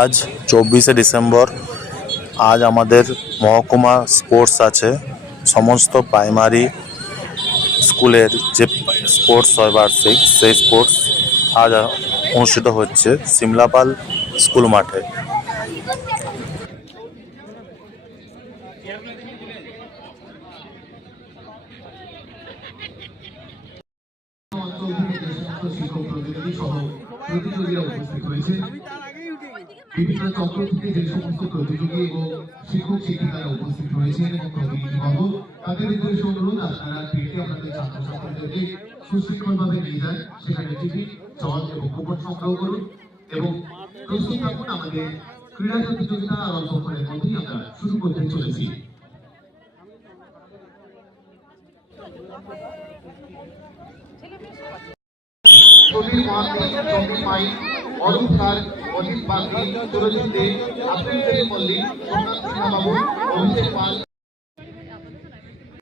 आज 24 ডিসেম্বর। आज আমাদের মহকুমা স্পোর্টস আছে। সমস্ত প্রাইমারি স্কুলের যে স্পোর্টস হয় বার্ষিক, সেই স্পোর্টস আজ অনুষ্ঠিত হচ্ছে সিমলাপাল স্কুল মাঠে। বিভিন্ন চক্র থেকে যে সমস্ত প্রতিযোগী এবং শিক্ষক শিক্ষিকারা উপস্থিত রয়েছেন এবং প্রতিনিধিবর্গ, তাদের উদ্দেশ্যে অনুরোধ আপনারা পেটে আপনাদের ছাত্রছাত্রীদেরকে সুশৃঙ্খলভাবে নিয়ে যান, সেখানে টিফিন, জল এবং কুপন সংগ্রহ করুন এবং প্রস্তুত থাকুন। আমাদের ক্রীড়া প্রতিযোগিতা আর অল্পক্ষণের মধ্যেই আমরা শুরু করতে চলেছি। ছবির মহাত্মা চন্দ্র মাই, অরূপ স্যার, অজিত বাগদি, সুরজিৎ দে, আফরিন মল্লিক, সোমনাথ সিনহা বাবু, অভিষেক পাল।